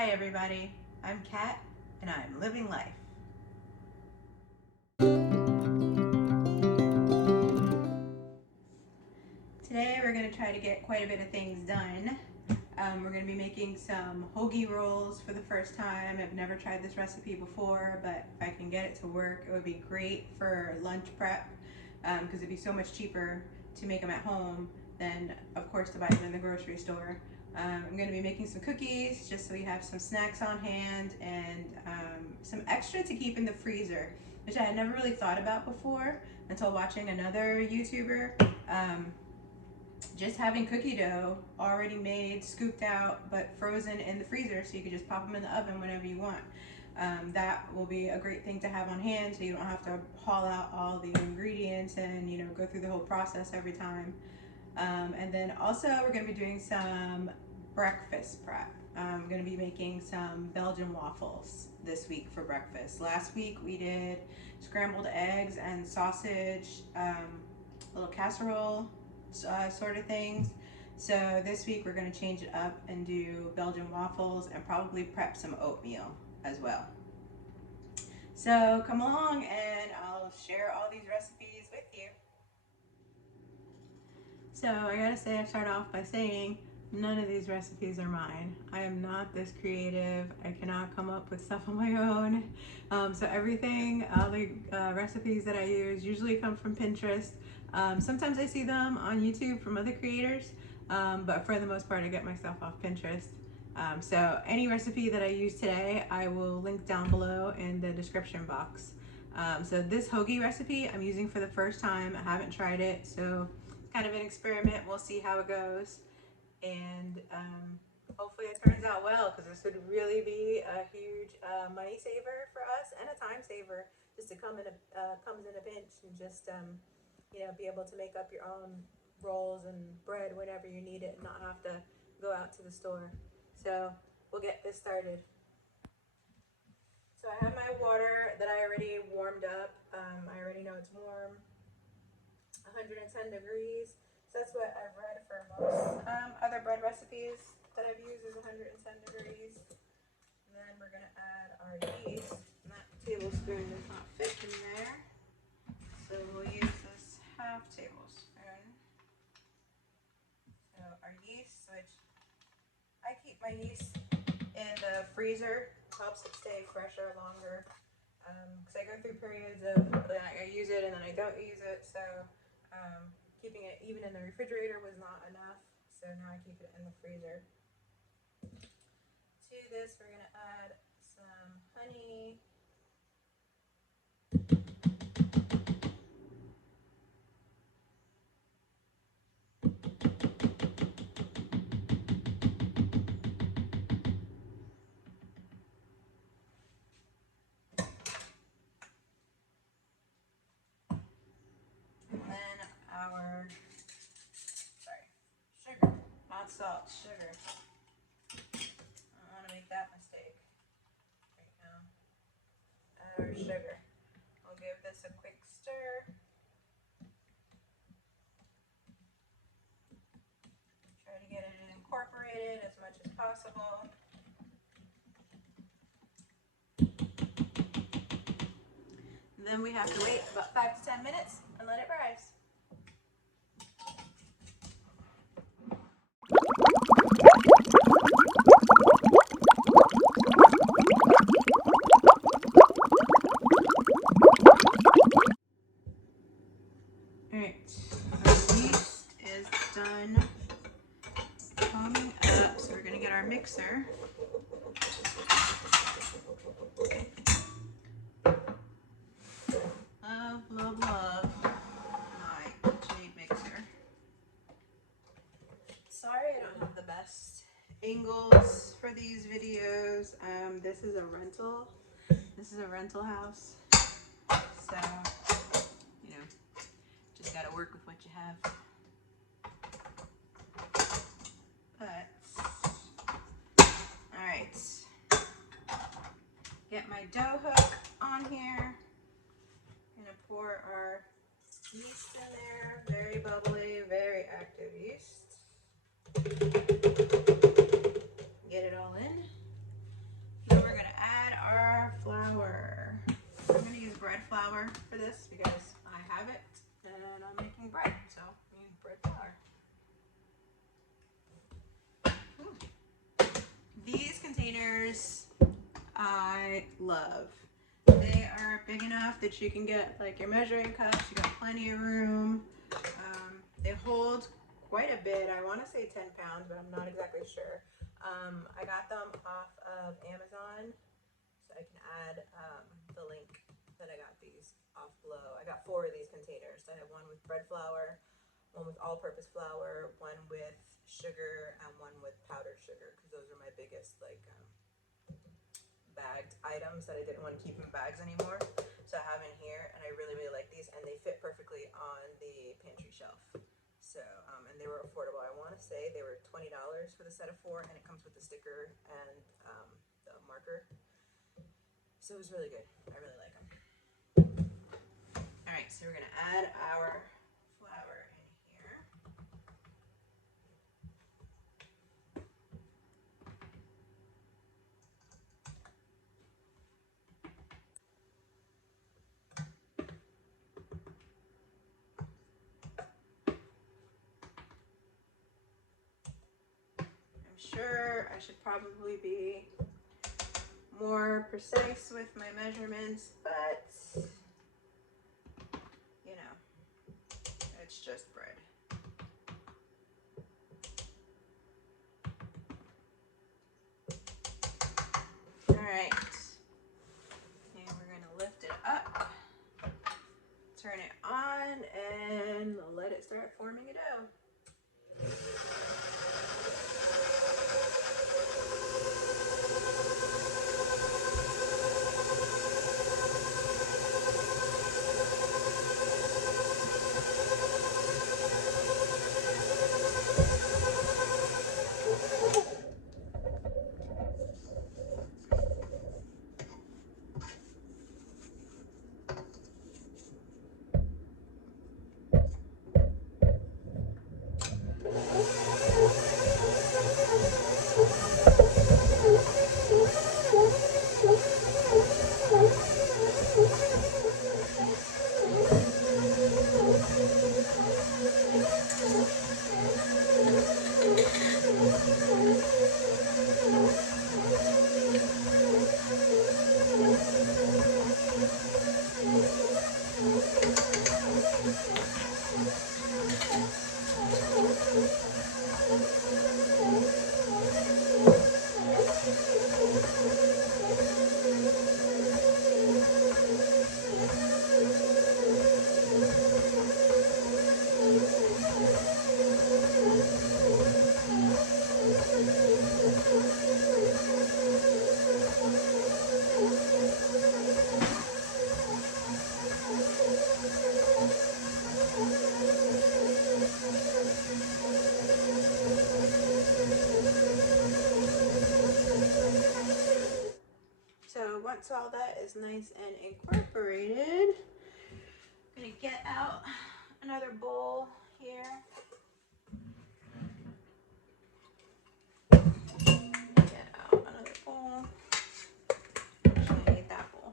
Hi everybody, I'm Kat and I'm living life. Today we're going to try to get quite a bit of things done. We're going to be making some hoagie rolls for the first time. I've never tried this recipe before, but if I can get it to work, it would be great for lunch prep because it'd be so much cheaper to make them at home than, of course, to buy them in the grocery store. I'm going to be making some cookies just so we have some snacks on hand and some extra to keep in the freezer, which I had never really thought about before until watching another YouTuber. Just having cookie dough already made, scooped out, but frozen in the freezer so you can just pop them in the oven whenever you want. That will be a great thing to have on hand so you don't have to haul out all the ingredients and go through the whole process every time. And then also we're going to be doing some breakfast prep. I'm going to be making some Belgian waffles this week for breakfast. Last week we did scrambled eggs and sausage, little casserole sort of things. So this week we're going to change it up and do Belgian waffles and probably prep some oatmeal as well. So come along and I'll share all these recipes with you. So I gotta say, I start off by saying none of these recipes are mine. I am not this creative. I cannot come up with stuff on my own. So everything, all the recipes that I use usually come from Pinterest. Sometimes I see them on YouTube from other creators, but for the most part I get my stuff off Pinterest. So any recipe that I use today, I will link down below in the description box. So this hoagie recipe I'm using for the first time. I haven't tried it, so kind of an experiment. We'll see how it goes, and hopefully it turns out well, because this would really be a huge money saver for us and a time saver, just to comes in a pinch and just be able to make up your own rolls and bread whenever you need it and not have to go out to the store. So we'll get this started. So I have my water that I already warmed up. I already know it's warm. 110 degrees. So that's what I've read for most other bread recipes that I've used is 110 degrees. And then we're going to add our yeast. And that tablespoon does not fit in there, so we'll use this half tablespoon. So our yeast, which I keep my yeast in the freezer, helps it stay fresher longer. Because I go through periods of I use it and then I don't use it, so keeping it even in the refrigerator was not enough, so now I keep it in the freezer. To this we're going to add some honey, and then our sugar, not salt, sugar. I don't want to make that mistake right now. Add our sugar. We'll give this a quick stir. Try to get it incorporated as much as possible. And then we have to wait about 5 to 10 minutes and let it rise. Alright, our yeast is done foaming up, so we're going to get our mixer. Love my jade mixer. Sorry I don't have the best angles for these videos. This is a rental. This is a rental house. So, just gotta work with what you have. But, alright. Get my dough hook on here. Gonna pour our yeast in there. Very bubbly, very active yeast. Get it all in. flour for this because I have it and I'm making bread, so I need bread flour. These containers I love. They are big enough that you can get like your measuring cups, you got plenty of room. They hold quite a bit. I want to say 10 pounds, but I'm not exactly sure. I got them off of Amazon, so I can add the link that I got these off below. I got 4 of these containers. I have one with bread flour, one with all-purpose flour, one with sugar, and one with powdered sugar, because those are my biggest like bagged items that I didn't want to keep in bags anymore. So I have in here, and I really, really like these, and they fit perfectly on the pantry shelf. So, and they were affordable. I want to say they were $20 for the set of 4, and it comes with the sticker and the marker. So it was really good. I really like them. All right, so we're gonna add our flour in here. Sure, I should probably be more precise with my measurements, but you know, it's just bread. All right, and we're gonna lift it up, turn it on, and let it start forming a dough. So once all that is nice and incorporated, I'm gonna get out another bowl here. Get out another bowl. I'm just gonna need that bowl.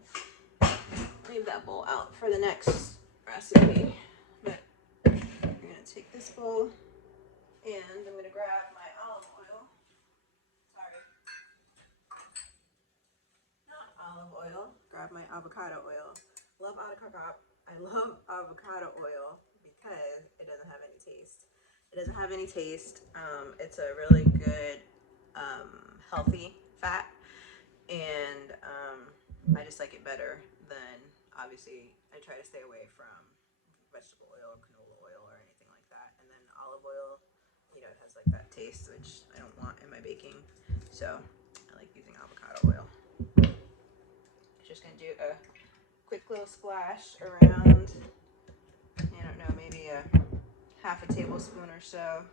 Leave that bowl out for the next recipe. But I'm gonna take this bowl and I'm gonna grab my olive oil. Sorry. Not olive oil. Grab my avocado oil. I love avocado oil because it doesn't have any taste. It doesn't have any taste. It's a really good healthy fat, and I just like it better than, obviously I try to stay away from vegetable oil, canola oil, or anything like that. And then olive oil, you know, it has like that taste which I don't want in my baking, so I like using avocado oil. Just gonna do a quick little splash around, I don't know, maybe a half a tablespoon or so,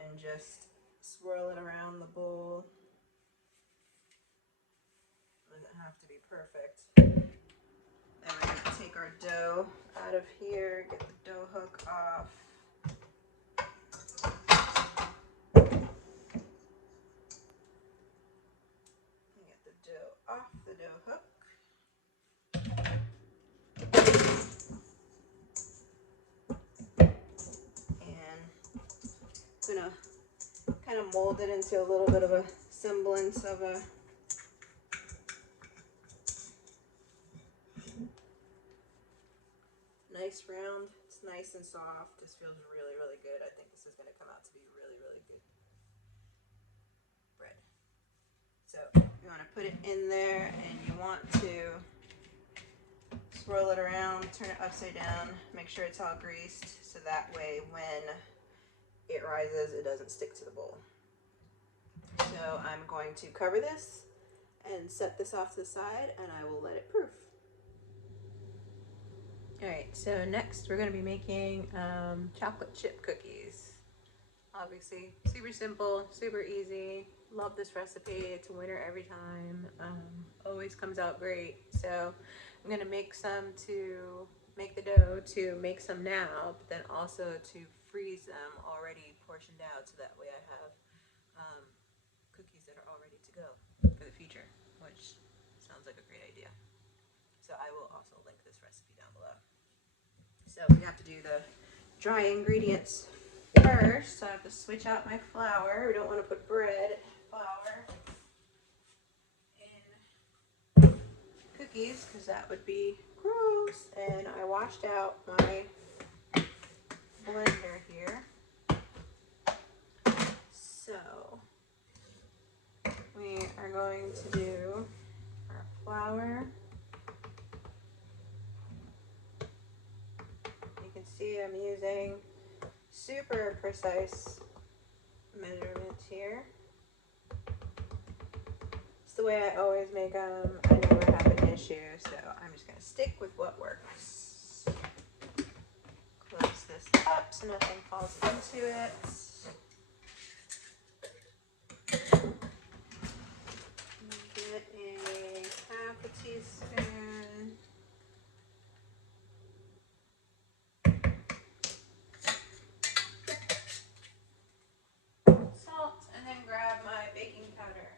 and just swirl it around the bowl. Doesn't have to be perfect. Then we're gonna take our dough out of here, get the dough hook off. Get the dough off the dough hook. I'm gonna kind of mold it into a little bit of a semblance of a nice round. It's nice and soft. This feels really, really good. I think this is going to come out to be really, really good bread. So you want to put it in there, and you want to swirl it around, turn it upside down, make sure it's all greased, so that way when it rises, it doesn't stick to the bowl. So I'm going to cover this and set this off to the side, and I will let it proof. Alright, so next we're going to be making chocolate chip cookies. Obviously, super simple, super easy. Love this recipe. It's a winner every time. Always comes out great. So I'm going to make some to make the dough to make some now, but then also to freeze them already portioned out, so that way I have cookies that are all ready to go for the future, which sounds like a great idea. So I will also link this recipe down below. So we have to do the dry ingredients first. So I have to switch out my flour. We don't want to put bread, flour, in cookies because that would be gross. And I washed out my blender here. So we are going to do our flour. You can see I'm using super precise measurements here. It's the way I always make them. I never have an issue, so I'm just going to stick with what works. Close this up so nothing falls into it. Get a half a teaspoon. Salt, and then grab my baking powder.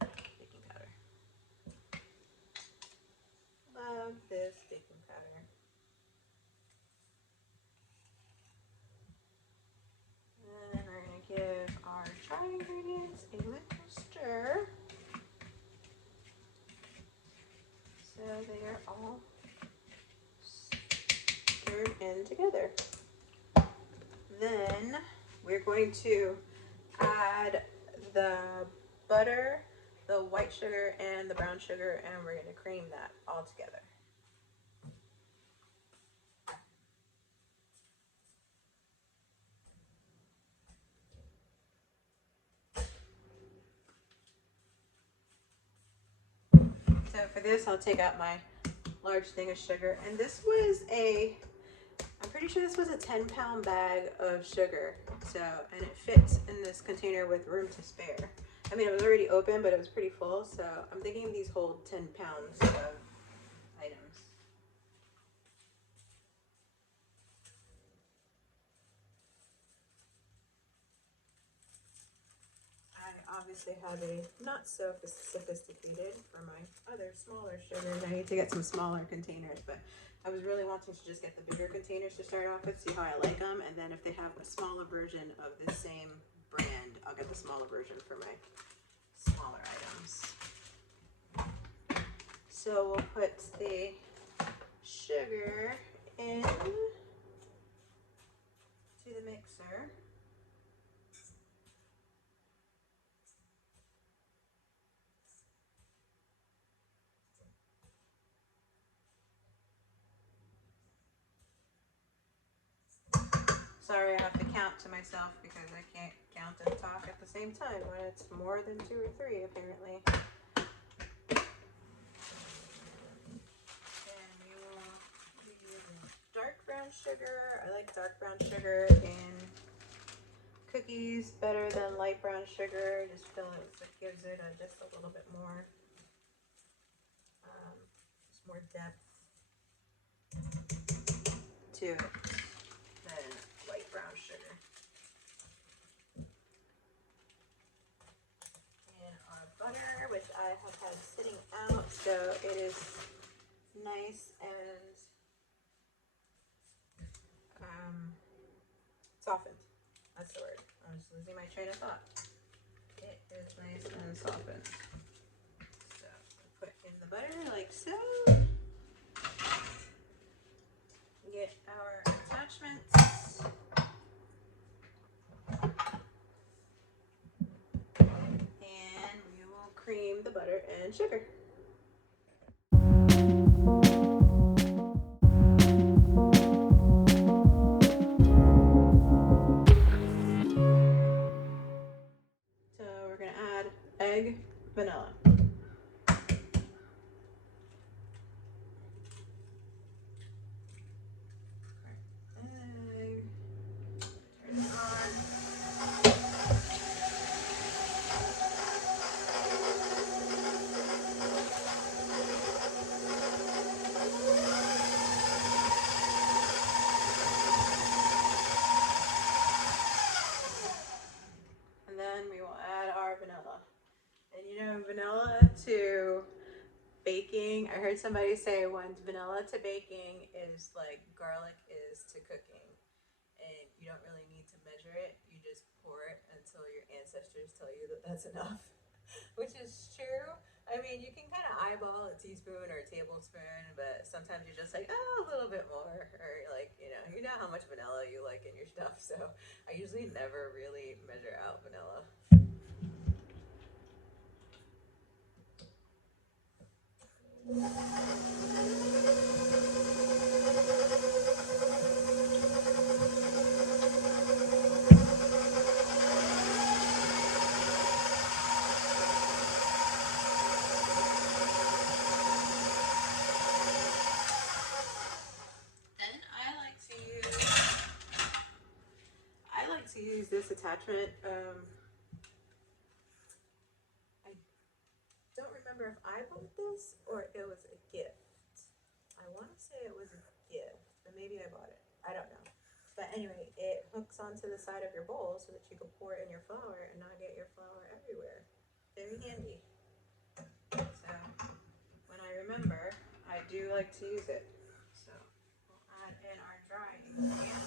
Baking powder. Love this baking powder. And then we're going to give our dry ingredients a little stir. So they are all stirred in together. Then we're going to add the butter, the white sugar, and the brown sugar, and we're going to cream that all together. So for this, I'll take out my large thing of sugar, and this was I'm pretty sure this was a 10-pound bag of sugar. So, and it fits in this container with room to spare. I mean, it was already open, but it was pretty full, so I'm thinking these hold 10 pounds of items. I obviously have a not so sophisticated for my other smaller sugars. I need to get some smaller containers, but I was really wanting to just get the bigger containers to start off with, see how I like them, and then if they have a smaller version of the same brand, I'll get the smaller version for my smaller items. So we'll put the sugar in to the mixer. Sorry, I have to count to myself because I can't count and talk at the same time when it's more than 2 or 3 apparently. And we will be using dark brown sugar. I like dark brown sugar in cookies better than light brown sugar. Just feel it gives it just a little bit more, just more depth to it than light brown sugar. And our butter, which I have had sitting out, so it is nice and softened. That's the word. I was losing my train of thought. It is nice and softened. So put in the butter like so. Get our attachments. And we will cream the butter and sugar. So we're going to add egg, vanilla. Egg. Turn it on. And then we will add our vanilla. And you know, vanilla to baking, I heard somebody say once, vanilla to baking is like garlic is to cooking. And you don't really need to measure it. You just pour it until your ancestors tell you that that's enough, which is true. I mean, you can kind of eyeball a teaspoon or a tablespoon, but sometimes you're just like, oh, a little bit more, or like, you know how much vanilla you like in your stuff. So I usually never really measure out vanilla. Use this attachment. I don't remember if I bought this or it was a gift. I want to say it was a gift, but maybe I bought it. I don't know. But anyway, it hooks onto the side of your bowl so that you can pour it in your flour and not get your flour everywhere. Very handy. So when I remember, I do like to use it. So we'll add in our dry ingredients.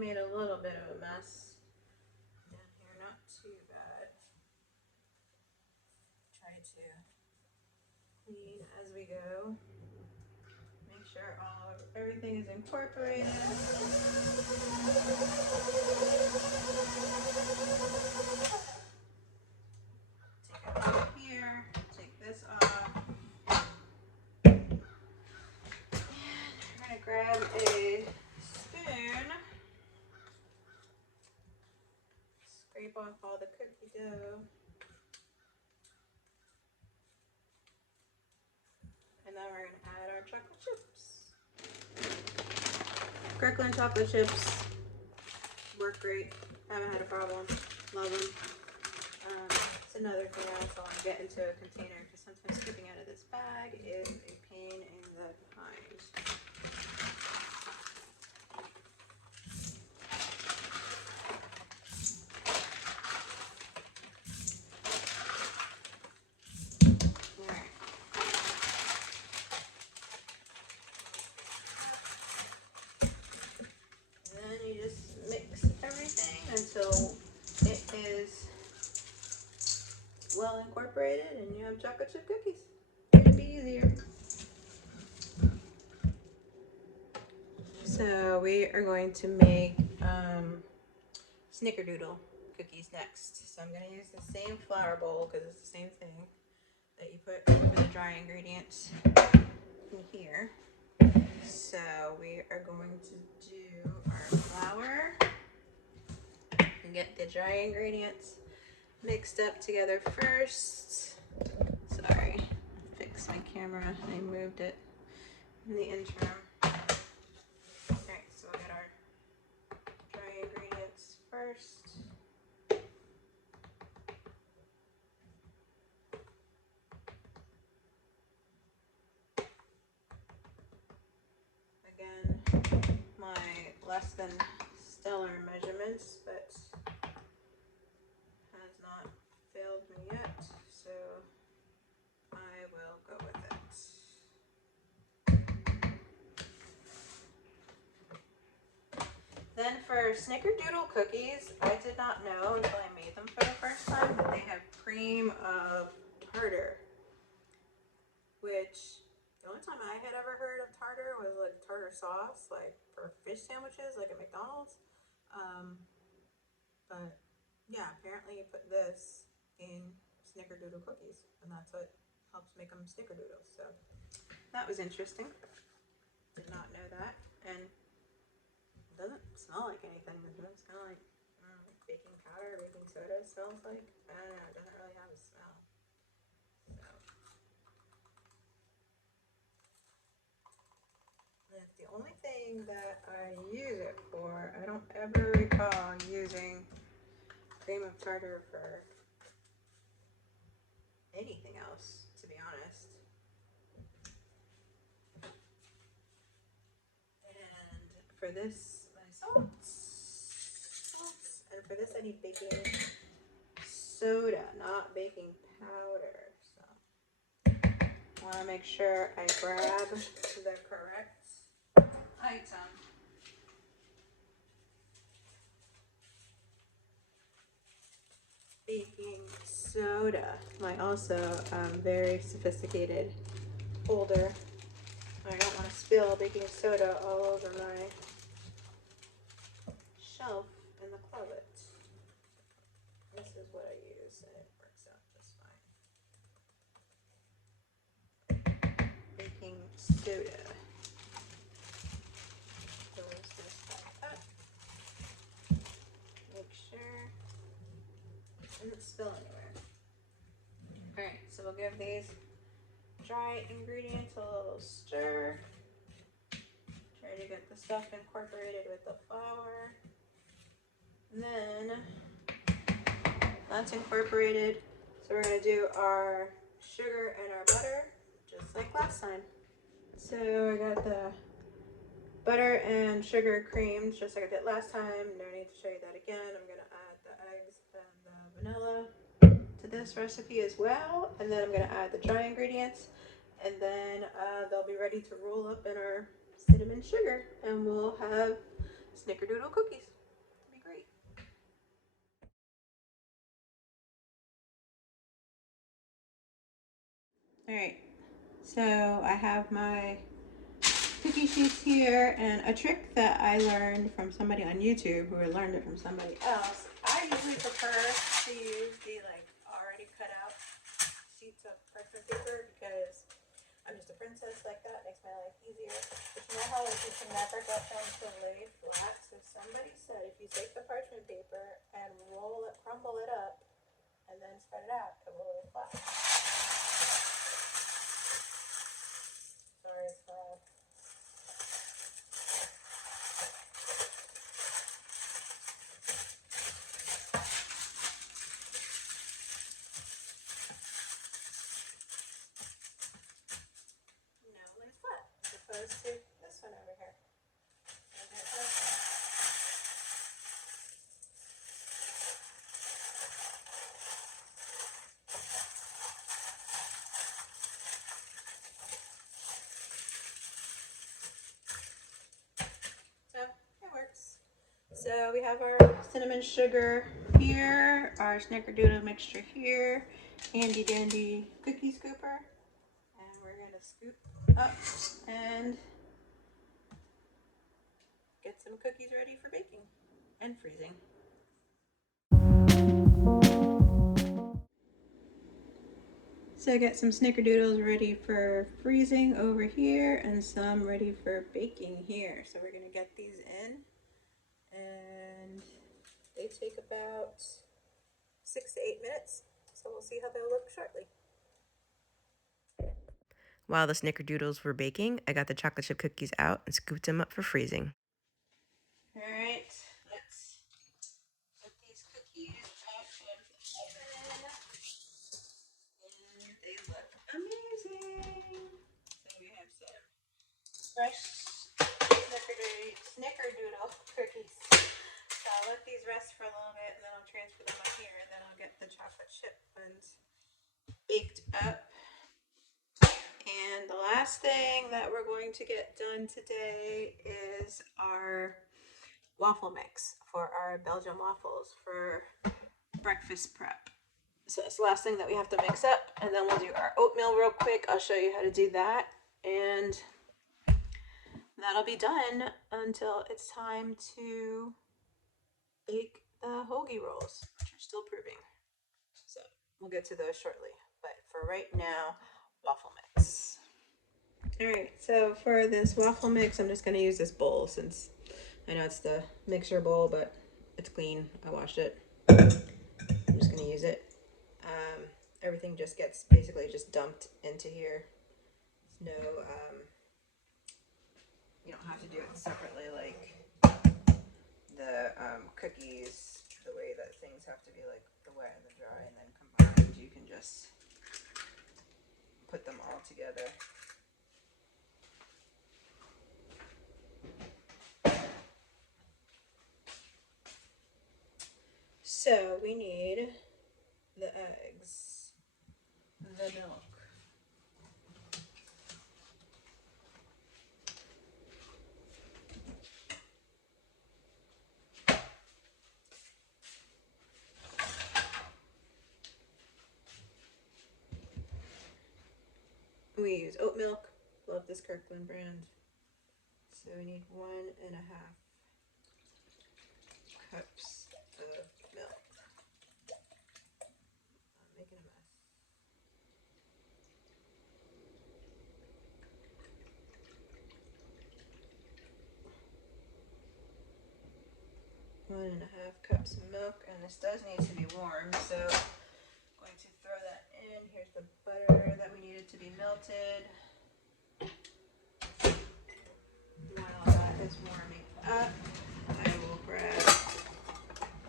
Made a little bit of a mess down here, not too bad. Try to clean as we go. Make sure everything is incorporated. Take it off here, take this off. And we're going to grab a spoon. Scrape off all the cookie dough. And then we're going to add our chocolate chips. Kirkland chocolate chips work great. Haven't had a problem. Love them. It's another thing I also want to get into a container because sometimes scooping out of this bag is a pain in the behind. Until it is well incorporated and you have chocolate chip cookies. Couldn't be easier. So we are going to make Snickerdoodle cookies next. So I'm going to use the same flour bowl because it's the same thing that you put for the dry ingredients in here. So we are going to do our flour and get the dry ingredients mixed up together first. Sorry, I fixed my camera. I moved it in the interim. Alright, so we'll get our dry ingredients first. Again, my less than stellar measurements, but has not failed me yet, so I will go with it. Then for Snickerdoodle cookies, I did not know until I made them for the first time that they have cream of tartar, which the only time I had ever heard of tartar was like tartar sauce, like for fish sandwiches, like at McDonald's. But yeah, apparently you put this in Snickerdoodle cookies, and that's what helps make them Snickerdoodles. So that was interesting. Did not know that, and it doesn't smell like anything. It's kind of like baking powder, baking soda. It smells like, I don't know. It doesn't really have a smell. That's the only thing that I use it for. I don't ever recall using cream of tartar for anything else, to be honest. And for this, my salts. And for this, I need baking soda, not baking powder. So I want to make sure I grab the correct item. Baking soda, my also very sophisticated holder. I don't want to spill baking soda all over my shelf in the closet. This is what I use, and it works out just fine. Baking soda. Make sure it doesn't spill anywhere. Alright, so we'll give these dry ingredients a little stir. Try to get the stuff incorporated with the flour. Then that's incorporated. So we're going to do our sugar and our butter just like last time. So I got the butter and sugar creamed just like I did last time. No need to show you that again. I'm going to add the eggs and the vanilla to this recipe as well. And then I'm going to add the dry ingredients. And then they'll be ready to roll up in our cinnamon sugar. And we'll have Snickerdoodle cookies. It'll be great. Alright, so I have my cookie sheets here, and a trick that I learned from somebody on YouTube who had learned it from somebody else. I usually prefer to use the already cut out sheets of parchment paper because I'm just a princess like that. It makes my life easier. But you know how you can never get them to lay flat? So somebody said if you take the parchment paper and roll it, crumble it up, and then spread it out, it will lay flat. Sorry, it's loud. Opposed to this one over here. So it works. So we have our cinnamon sugar here, our Snickerdoodle mixture here, handy dandy cookie scooper, and we're gonna scoop up and get some cookies ready for baking and freezing. So I got some Snickerdoodles ready for freezing over here and some ready for baking here. So we're gonna get these in, and they take about 6 to 8 minutes. So we'll see how they'll look shortly. While the Snickerdoodles were baking, I got the chocolate chip cookies out and scooped them up for freezing. All right, let's put these cookies out of the oven. And they look amazing. So we have some fresh Snickerdoodle cookies. So I'll let these rest for a little bit, and then I'll transfer them up here, and then I'll get the chocolate chip ones baked up. And the last thing that we're going to get done today is our waffle mix for our Belgian waffles for breakfast prep. So that's the last thing that we have to mix up, and then we'll do our oatmeal real quick. I'll show you how to do that, and that'll be done until it's time to bake the hoagie rolls, which are still proving. So we'll get to those shortly, but for right now, waffle mix. All right, so for this waffle mix, I'm just going to use this bowl since I know it's the mixer bowl, but it's clean. I washed it. I'm just going to use it. Everything just gets basically just dumped into here. No, you don't have to do it separately like the cookies, the way that things have to be like the wet and the dry and then combined. You can just put them all together. So we need the eggs, the milk, we use oat milk. Love this Kirkland brand. So we need 1.5 cups of milk. I'm making a mess. One and a half cups of milk, and this does need to be warm, so I'm going to throw that in. Here's the butter that we needed to be melted. While that is warming up, I will grab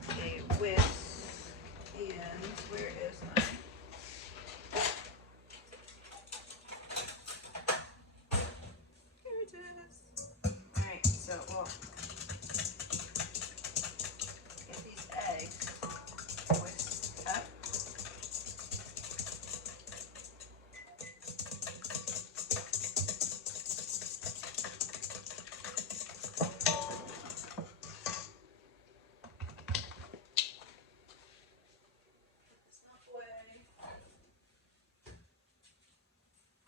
a whisk, and where is my... Here it is. Alright, so we'll get these eggs whisked up.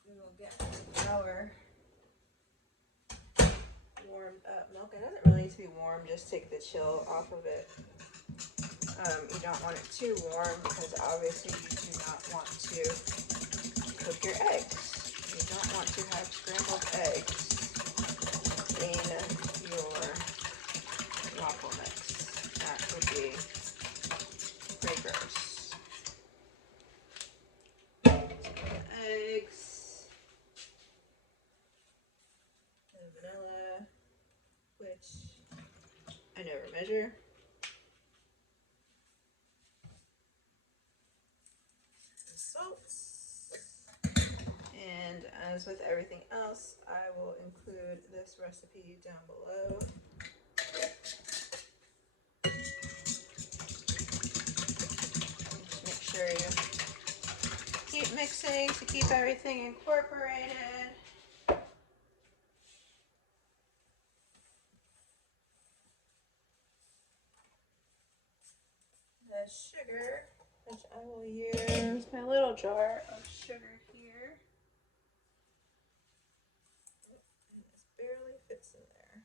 We will get our warmed up milk. It doesn't really need to be warm, just take the chill off of it. You don't want it too warm because obviously you do not want to cook your eggs. You don't want to have scrambled eggs in your waffle mix. That would be pretty gross. Eggs, and vanilla, which I never measure. Salts. And as with everything else, I will include this recipe down below. Just make sure you keep mixing to keep everything incorporated. The sugar, which I will use my little jar of sugar here. And this barely fits in there.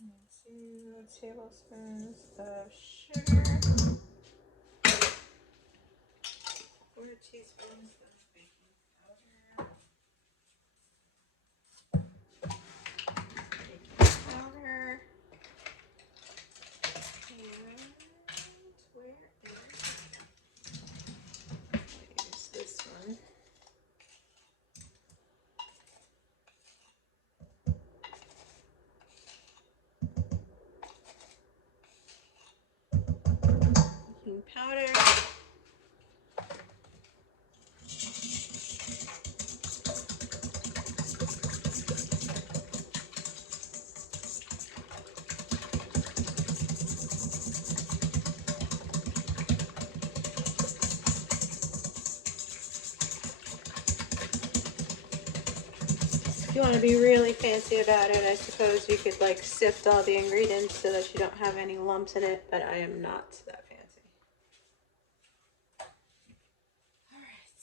And 2 tablespoons of sugar. 4 teaspoons of baking powder. Baking powder. And where is this one? Baking powder. If you want to be really fancy about it, I suppose you could like sift all the ingredients so that you don't have any lumps in it, but I am not that fancy. Alright.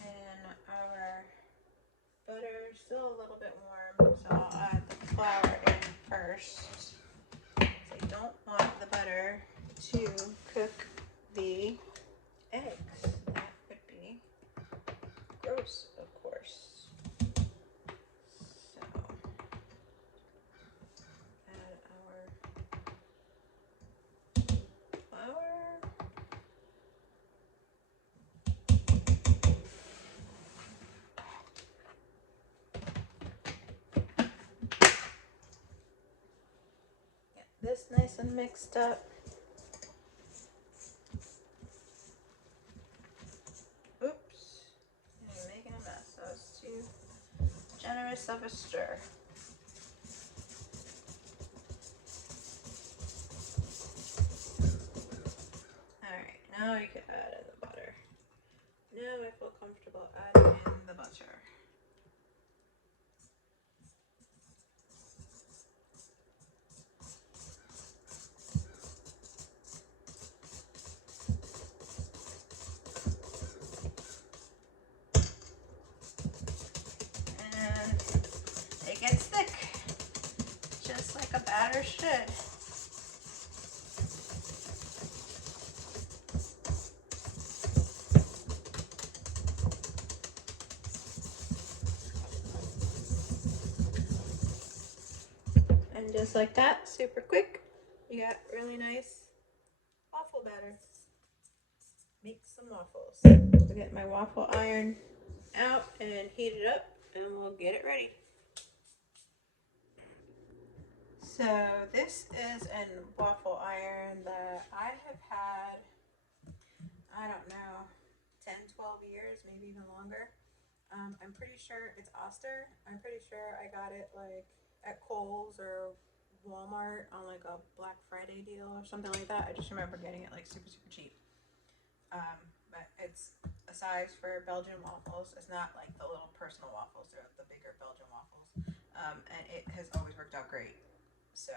And our butter is still a little bit warm, so I'll add the flour in first. I don't want the butter to cook the eggs. That would be gross, of course. So add our flour. Get this nice and mixed up. Oops, I'm making a mess. That was too generous of a stir. Alright, now you can add in the butter. Now I feel comfortable adding in the butter. And it gets thick, just like a batter should. And just like that, super quick, you got really nice waffle batter. Make some waffles. I'll get my waffle iron out and heat it up, and we'll get it ready. So this is a waffle iron that I have had, I don't know, 10, 12 years, maybe even longer. I'm pretty sure it's Oster. I'm pretty sure I got it like at Kohl's or Walmart on like a Black Friday deal or something like that. I just remember getting it like super, super cheap. But it's a size for Belgian waffles. It's not like the little personal waffles. They're the bigger Belgian waffles. And it has always worked out great. So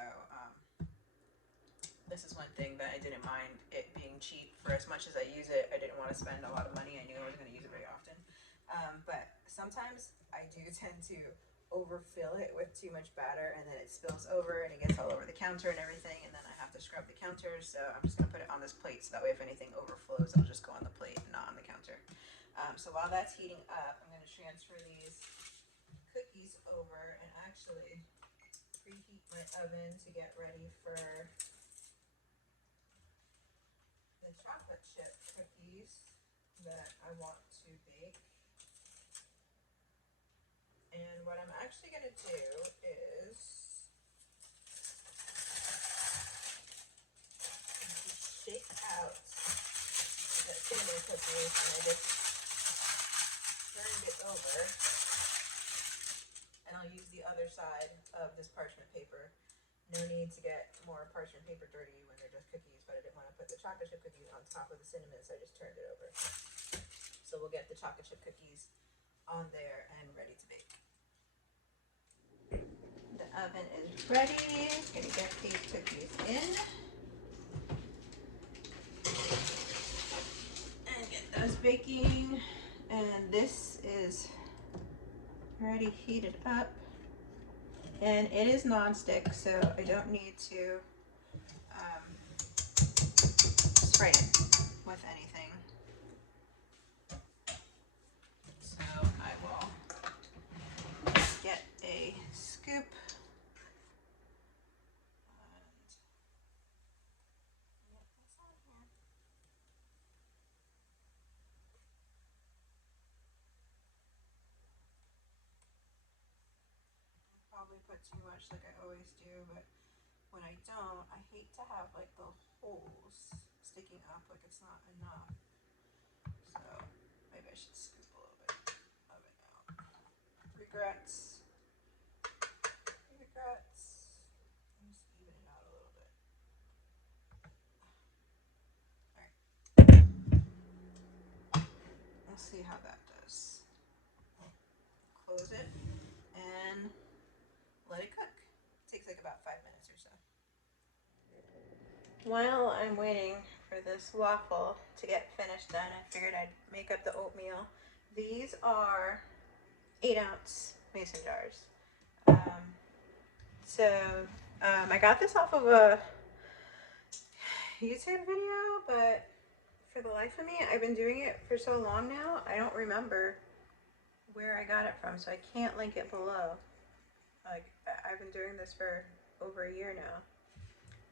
this is one thing that I didn't mind it being cheap. For as much as I use it, I didn't want to spend a lot of money. I knew I wasn't going to use it very often. But sometimes I do tend to overfill it with too much batter, and then it spills over and it gets all over the counter and everything, and then I have to scrub the counters. So I'm just going to put it on this plate so that way if anything overflows, it'll just go on the plate and not on the counter. So while that's heating up, I'm going to transfer these cookies over and actually preheat my oven to get ready for the chocolate chip cookies that I want to bake. And what I'm actually going to do is shake out the cinnamon cookies, and I just turned it over. And I'll use the other side of this parchment paper. No need to get more parchment paper dirty when they're just cookies, but I didn't want to put the chocolate chip cookies on top of the cinnamon, so I just turned it over. So we'll get the chocolate chip cookies on there and ready to bake. The oven is ready. I'm going to get these cookies in and get those baking. And this is already heated up, and it is non-stick, so I don't need to spray it with anything. So I will get a scoop. Probably put too much like I always do, but when I don't, I hate to have like the holes sticking up like it's not enough. So maybe I should scoop a little bit of it out. Regrets. Regrets. Let me just even it out a little bit. Alright. We'll see how that does. Close it and let it cook. It takes like about 5 minutes or so. While I'm waiting for this waffle to get finished done, I figured I'd make up the oatmeal. These are 8-ounce mason jars. I got this off of a YouTube video, but for the life of me, I've been doing it for so long now, I don't remember where I got it from, so I can't link it below. Like, I've been doing this for over a year now.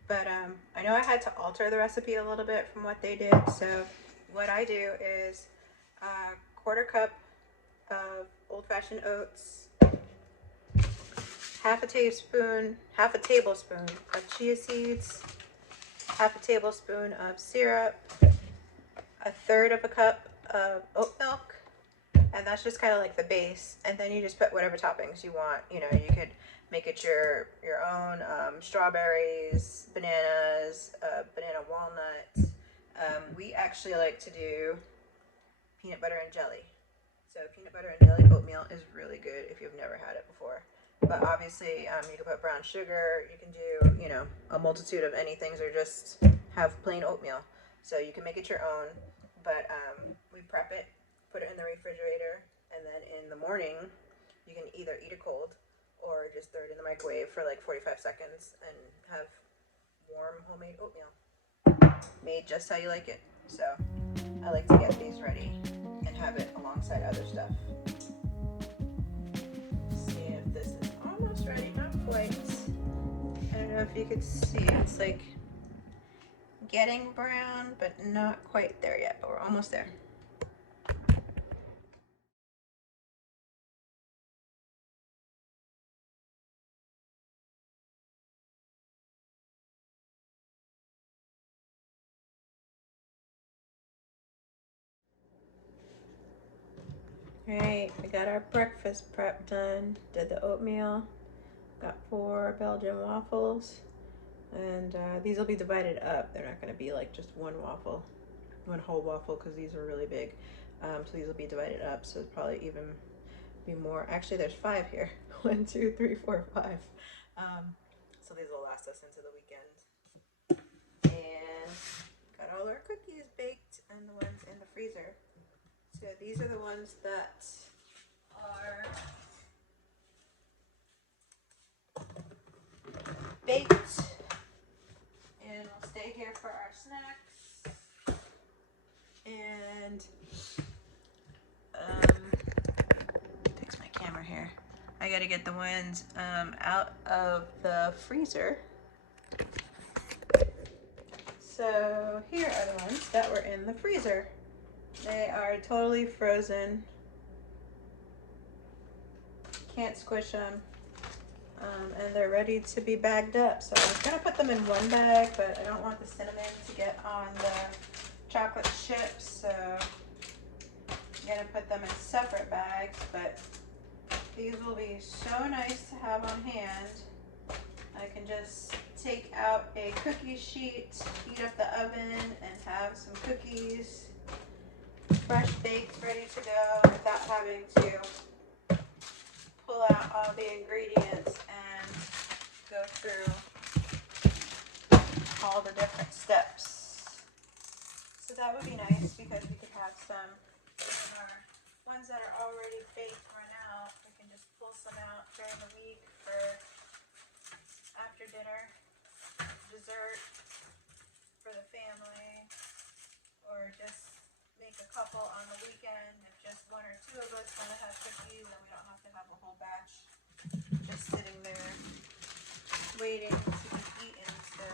But I know I had to alter the recipe a little bit from what they did, so what I do is a 1/4 cup of old-fashioned oats, half a tablespoon of chia seeds, half a tablespoon of syrup, 1/3 cup of oat milk, and that's just kind of like the base. And then you just put whatever toppings you want. You know, you could make it your own, strawberries, bananas, banana walnuts. We actually like to do peanut butter and jelly. So peanut butter and jelly oatmeal is really good if you've never had it before. But obviously, you can put brown sugar. You can do, you know, a multitude of any things, or just have plain oatmeal. So you can make it your own. But we prep it, put it in the refrigerator, and then in the morning, you can either eat it cold or just throw it in the microwave for like 45 seconds and have warm homemade oatmeal. Made just how you like it. So I like to get these ready and have it alongside other stuff. See if this is almost ready, not quite. I don't know if you could see, it's like getting brown, but not quite there yet, but we're almost there. Alright, we got our breakfast prep done. Did the oatmeal. Got 4 Belgian waffles. And these will be divided up. They're not going to be like just one whole waffle, because these are really big. So these will be divided up, so it'll probably even be more. Actually, there's 5 here. 1, 2, 3, 4, 5. So these will last us into the weekend. And got all our cookies baked and the ones in the freezer. So these are the ones that are baked and will stay here for our snacks. And fix my camera here. I gotta get the ones out of the freezer. So here are the ones that were in the freezer. They are totally frozen. Can't squish them. And they're ready to be bagged up. So I was gonna put them in one bag, but I don't want the cinnamon to get on the chocolate chips, so I'm gonna put them in separate bags. But these will be so nice to have on hand. I can just take out a cookie sheet, heat up the oven, and have some cookies fresh baked, ready to go, without having to pull out all the ingredients and go through all the different steps. So that would be nice, because we could have some of our ones that are already baked run out. We can just pull some out during the week for after dinner, dessert for the family. or just make a couple on the weekend. If just one or two of us want to have cookies, then we don't have to have a whole batch just sitting there waiting to be eaten. So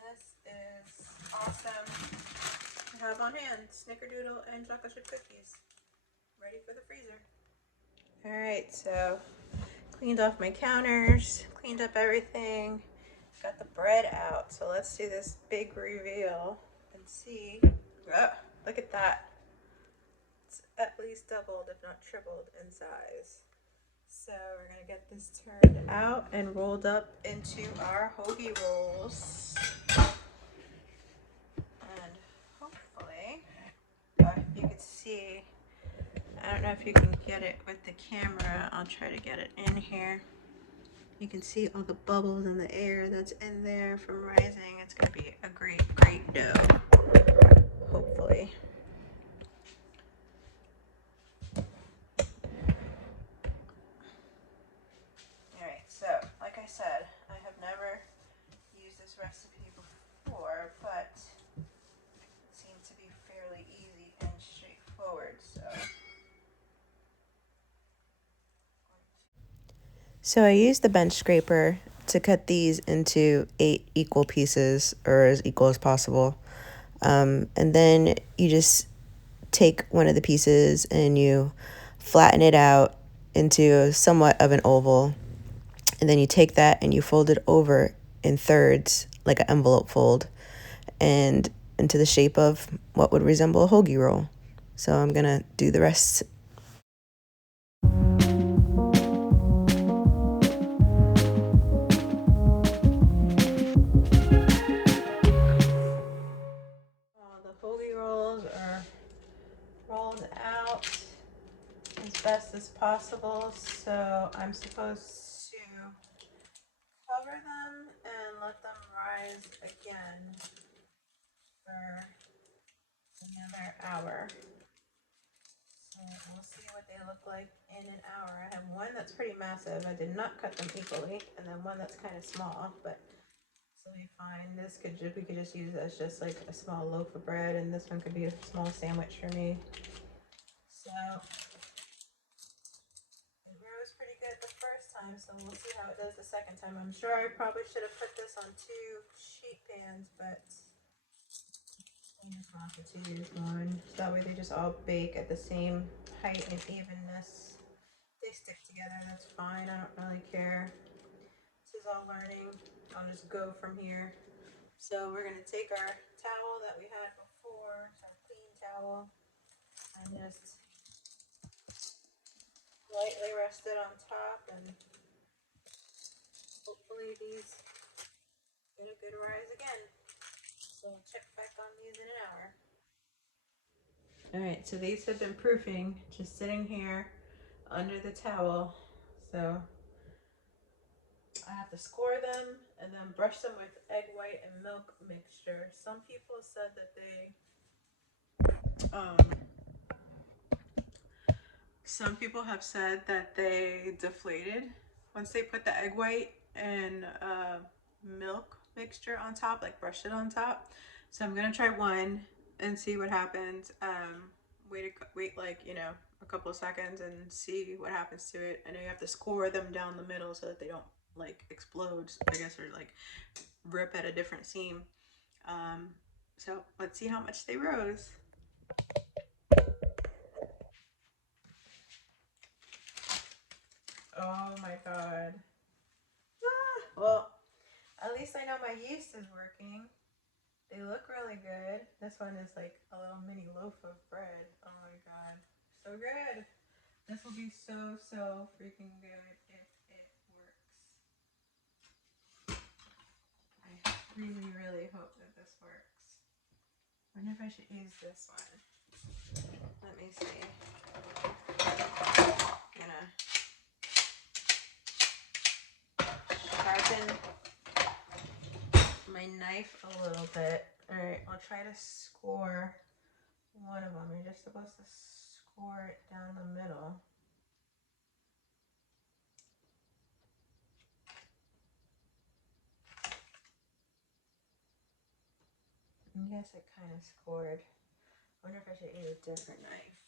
this is awesome to have on hand. Snickerdoodle and chocolate chip cookies ready for the freezer. Alright, so cleaned off my counters, cleaned up everything, got the bread out. So let's do this big reveal and see. Oh, look at that. It's at least doubled, if not tripled in size. So we're gonna get this turned out and rolled up into our hoagie rolls. And hopefully, you can see, I don't know if you can get it with the camera. I'll try to get it in here. You can see all the bubbles in the air that's in there from rising. It's gonna be a great, great dough, hopefully. Alright, so like I said, I have never used this recipe before, but it seemed to be fairly easy and straightforward, So I used the bench scraper to cut these into 8 equal pieces, or as equal as possible. And then you just take one of the pieces and you flatten it out into somewhat of an oval. And then you take that and you fold it over in thirds, like an envelope fold, and into the shape of what would resemble a hoagie roll. So I'm gonna do the rest. the hoagie rolls are rolled out as best as possible. So I'm supposed to cover them and let them rise again for another hour. So we'll see what they look like in an hour. I have one that's pretty massive. I did not cut them equally, and then one that's kind of small, but so we find this we could just use as just like a small loaf of bread, and this one could be a small sandwich for me. So it rose pretty good the first time, so we'll see how it does the second time. I'm sure I probably should have put this on 2 sheet pans, but I just wanted to use one. So that way they just all bake at the same height and evenness. They stick together, that's fine. I don't really care. This is all learning. I'll just go from here. So we're gonna take our towel that we had before, our clean towel, and just lightly rest it on top, and hopefully these get a good rise again. So check back on these in an hour. All right, so these have been proofing, just sitting here under the towel. So I have to score them and then brush them with egg white and milk mixture. Some people said that some people have said that they deflated once they put the egg white and milk mixture on top, like brushed it on top. So I'm gonna try one and see what happens. Wait like, a couple of seconds and see what happens to it. I know you have to score them down the middle so that they don't like explode, I guess, or like rip at a different seam. So let's see how much they rose. Oh my god. Well, at least I know my yeast is working. They look really good. This one is like a little mini loaf of bread. Oh my god. So good. This will be so, so freaking good if it works. I really, really hope that this works. I wonder if I should use this one. Let me see. I'm gonna sharpen my knife a little bit. Alright, I'll try to score one of them. You're just supposed to score it down the middle. guess it kind of scored. I wonder if I should use a different knife.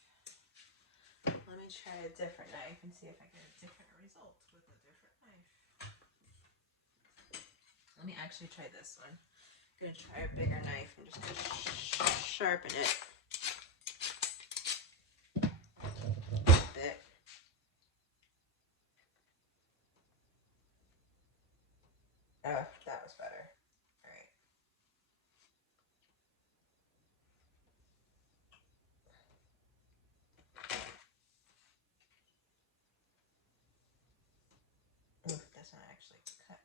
Let me try a different knife and see if I get a different result with a different knife. Let me actually try this one. I'm gonna try a bigger knife and just sharpen it a bit. Oh, that was better. All right. Ooh, this one actually cut.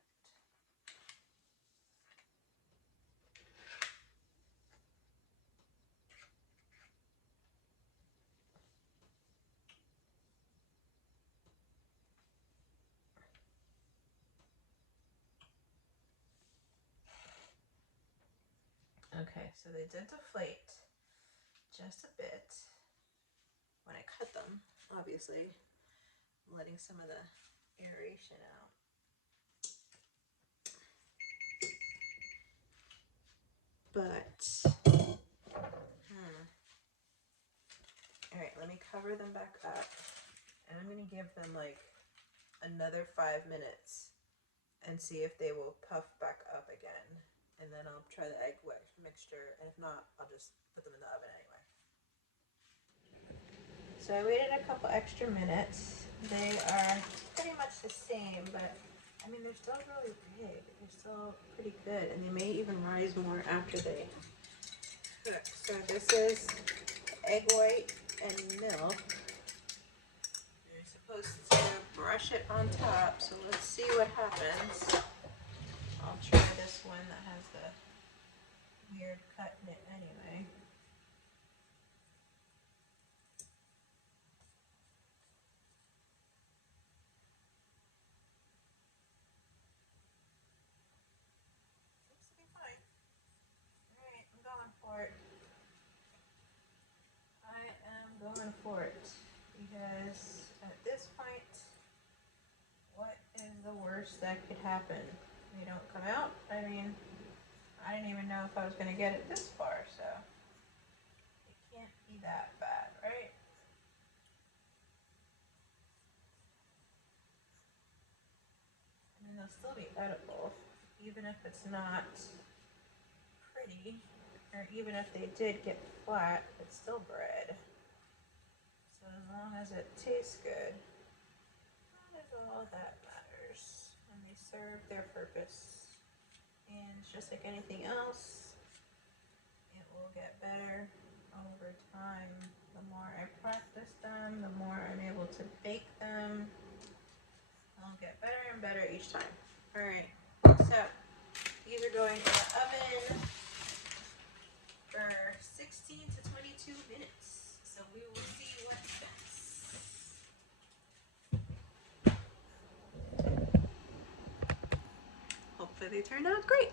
Okay, so they did deflate just a bit when I cut them, obviously, letting some of the aeration out. But, all right, let me cover them back up. And I'm gonna give them like another 5 minutes and see if they will puff back up again. And then I'll try the egg mixture, and if not, I'll just put them in the oven anyway. So I waited a couple extra minutes. They are pretty much the same, but I mean, they're still really big. They're still pretty good, and they may even rise more after they cook. So this is egg white and milk. You're supposed to brush it on top, so let's see what happens. I'll try this one that has the weird cut in it anyway. Seems to be fine. Alright, I'm going for it. I am going for it. Because at this point, what is the worst that could happen? They don't come out? I mean, I didn't even know if I was going to get it this far, so it can't be that bad, right? I mean, they'll still be edible, even if it's not pretty, or even if they did get flat, it's still bread. So as long as it tastes good, that is all that matters. And they serve their purpose. And it's just like anything else, it will get better over time. The more I practice them, the more I'm able to bake them. They'll get better and better each time. Alright, so these are going in the oven for 16 to 22 minutes. So we will see what happens. Hopefully they turn out great.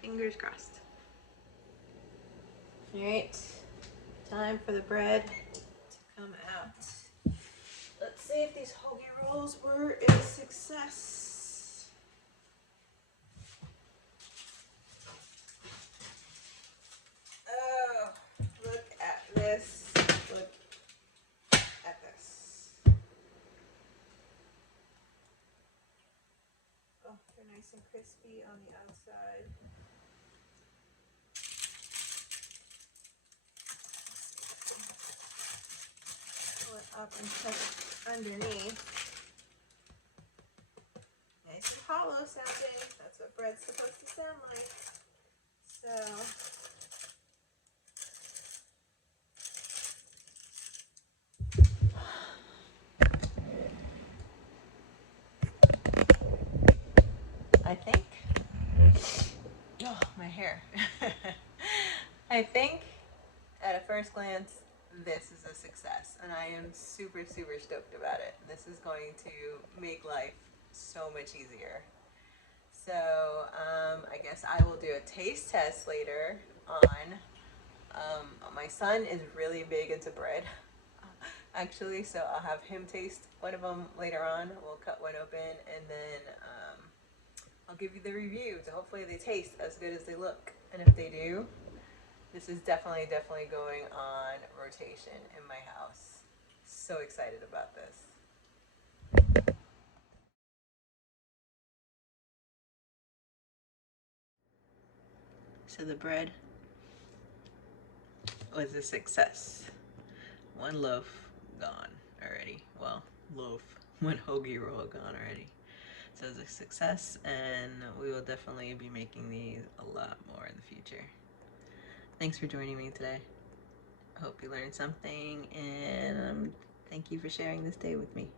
Fingers crossed. Alright, time for the bread to come out. Let's see if these hoagie rolls were a success. Oh, look at this. Look at this. Oh, they're nice and crispy on the outside. Pull it up and check underneath. Nice and hollow sounding. That's what bread's supposed to sound like. So I think, oh, my hair. I think at a first glance, this is a success, and I am super, super stoked about it. This is going to make life so much easier. So I guess I will do a taste test later on. My son is really big into bread, actually, so I'll have him taste one of them later on. We'll cut one open, and then I'll give you the review. So hopefully they taste as good as they look. And if they do, this is definitely going on rotation in my house. So excited about this. So the bread was a success. One loaf gone already. Well, one hoagie roll gone already. So it's a success, and we will definitely be making these a lot more in the future. Thanks for joining me today. I hope you learned something, and thank you for sharing this day with me.